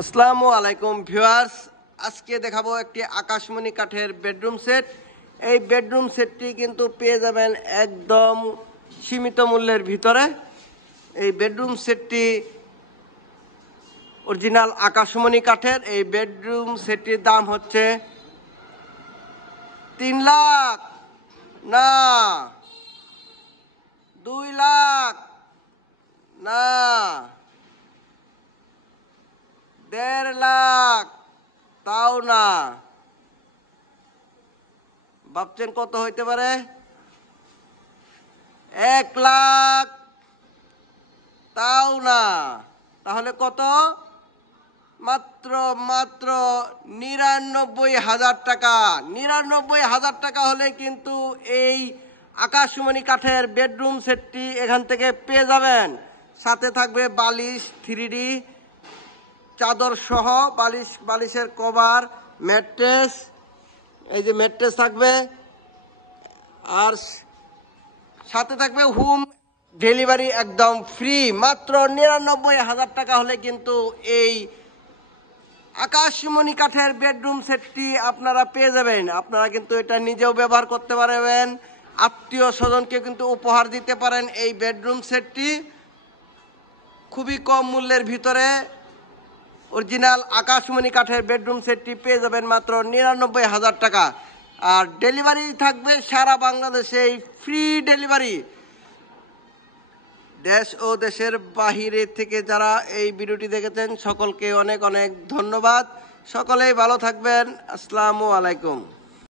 আসসালামু আলাইকুম ভিউয়ার্স, আজকে দেখাবো একটি আকাশমণি কাঠের বেডরুম সেট। এই বেডরুম সেটটি কিন্তু পেয়ে যাবেন একদম সীমিত মূল্যের ভিতরে। এই বেডরুম সেটটি অরিজিনাল আকাশমণি কাঠের। এই বেডরুম সেটটির দাম হচ্ছে 3 লাখ না, 2 লাখ না, 1.5 লাখ, তাও না। ভাবছেন কত হইতে পারে? 1 লাখ, তাও না। তাহলে কত? মাত্র 99,000 টাকা। 99,000 টাকা হলে কিন্তু এই আকাশমণি কাঠের বেডরুম সেটটি এখান থেকে পেয়ে যাবেন। সাথে থাকবে বালিশ 3D চাদর সহ, বালিশের কভার, ম্যাট্রেস। এই যে ম্যাট্রেস থাকবে, আর সাথে থাকবে হোম ডেলিভারি একদম ফ্রি। মাত্র 99,000 টাকা হলে কিন্তু এই আকাশমণি কাঠের বেডরুম সেটটি আপনারা পেয়ে যাবেন। আপনারা কিন্তু এটা নিজেও ব্যবহার করতে পারবেন, আত্মীয় স্বজনকে কিন্তু উপহার দিতে পারেন। এই বেডরুম সেটটি খুবই কম মূল্যের ভিতরে অরিজিনাল আকাশমণি কাঠের বেডরুম সেটটি পেয়ে যাবেন মাত্র 99,000 টাকা। আর ডেলিভারি থাকবে সারা বাংলাদেশে, ফ্রি ডেলিভারি। দেশ ও দেশের বাহিরে থেকে যারা এই ভিডিওটি দেখেছেন সকলকে অনেক অনেক ধন্যবাদ। সকলেই ভালো থাকবেন। আসসালামু আলাইকুম।